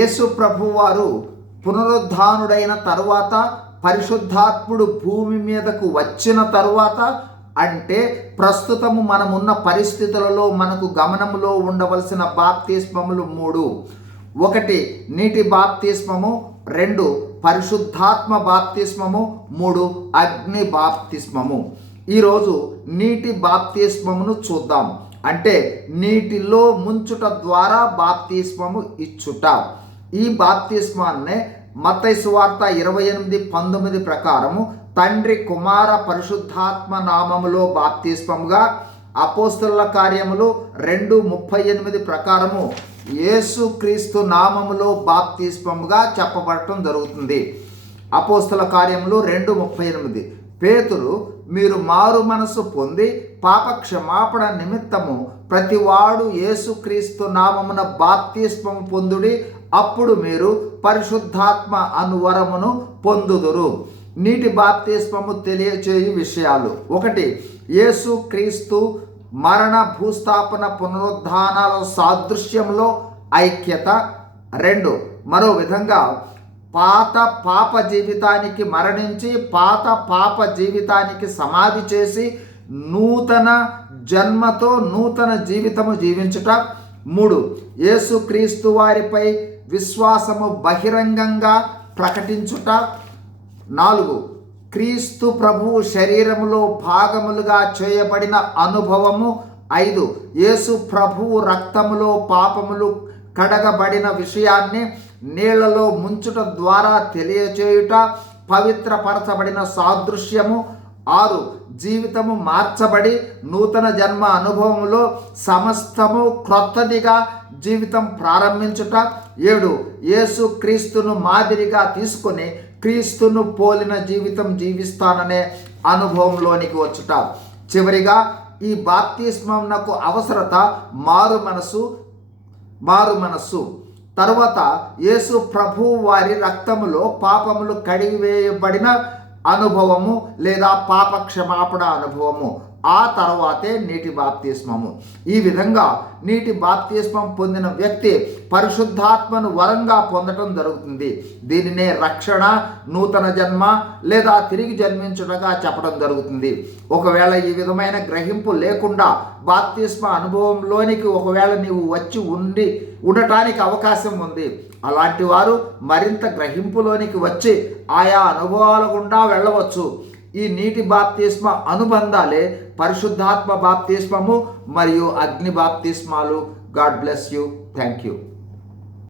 యేసు ప్రభు వారు పునరుద్ధానుడైన తరువాత పరిశుద్ధాత్ముడు భూమి మీదకు వచ్చిన తరువాత అంటే ప్రస్తుతము మనమున్న పరిస్థితులలో మనకు గమనములో ఉండవలసిన బాప్తిస్మములు మూడు. ఒకటి నీటి బాప్తిస్మము. రెండు పరిశుద్ధాత్మ బాప్తిస్మము. మూడు అగ్ని బాప్తిస్మము. ఈరోజు నీటి బాప్తిస్మమును చూద్దాం. అంటే నీటిలో ముంచుట ద్వారా బాప్తిస్మము ఇచ్చుట. ఈ బాప్తిస్మాన్నే మత్తయి సువార్త ఇరవై ఎనిమిది పంతొమ్మిది ప్రకారము తండ్రి కుమార పరిశుద్ధాత్మ నామములో బాప్తిస్మముగా అపోస్తుల కార్యములు రెండు ముప్పై ఎనిమిది ప్రకారము యేసుక్రీస్తు నామములో బాప్తిస్మముగా చెప్పబడటం జరుగుతుంది. అపోస్తుల కార్యములు రెండు ముప్పై ఎనిమిది. పేతురు మీరు మారు మనసు పొంది పాప క్షమాపణ నిమిత్తము ప్రతివాడు యేసుక్రీస్తు నామమున బాప్తిస్మము పొందుడి అప్పుడు మీరు పరిశుద్ధాత్మ అనువరమును పొందుదురు. నీటి బాప్తిస్మము తెలియచేయు విషయాలు. ఒకటి యేసు క్రీస్తు మరణ భూస్థాపన పునరుద్ధానాల సాదృశ్యంలో ఐక్యత. రెండు మరో విధంగా పాత పాప జీవితానికి మరణించి పాత పాప జీవితానికి సమాధి చేసి నూతన జన్మతో నూతన జీవితము జీవించుట. మూడు యేసుక్రీస్తు వారిపై విశ్వాసము బహిరంగంగా ప్రకటించుట. నాలుగు క్రీస్తు ప్రభు శరీరములో భాగములుగా చేయబడిన అనుభవము. ఐదు యేసు ప్రభువు రక్తములో పాపములు కడగబడిన విషయాన్ని నీళ్ళలో ముంచుట ద్వారా తెలియచేయుట. పవిత్రపరచబడిన సాదృశ్యము. ఆరు జీవితము మార్చబడి నూతన జన్మ అనుభవంలో సమస్తము క్రొత్తదిగా జీవితం ప్రారంభించుట. ఏడు యేసు క్రీస్తును మాదిరిగా తీసుకొని క్రీస్తును పోలిన జీవితం జీవిస్తాననే అనుభవంలోనికి వచ్చుట. చివరిగా ఈ బాప్తిస్మమునకు అవసరత మారు మనసు మారు మనస్సు. తరువాత యేసు ప్రభు వారి రక్తములో పాపములు కడిగివేయబడిన అనుభవము లేదా పాప క్షమాపణ అనుభవము. ఆ తర్వాతే నీటి బాప్తిస్మము. ఈ విధంగా నీటి బాప్తిస్మం పొందిన వ్యక్తి పరిశుద్ధాత్మను వరంగా పొందటం జరుగుతుంది. దీనినే రక్షణ నూతన జన్మ లేదా తిరిగి జన్మించుటగా చెప్పడం జరుగుతుంది. ఒకవేళ ఈ విధమైన గ్రహింపు లేకుండా బాప్తిస్మ అనుభవంలోనికి ఒకవేళ నీవు వచ్చి ఉండి ఉండటానికి అవకాశం ఉంది. అలాంటి వారు మరింత గ్రహింపులోనికి వచ్చి ఆయా అనుభవాల గుండా వెళ్ళవచ్చు. ఈ నీటి బాప్తిస్మ అనుబంధాలే పరిశుద్ధాత్మ బాప్తిస్మము మరియు అగ్ని బాప్తిస్మాలు. God bless you. Thank you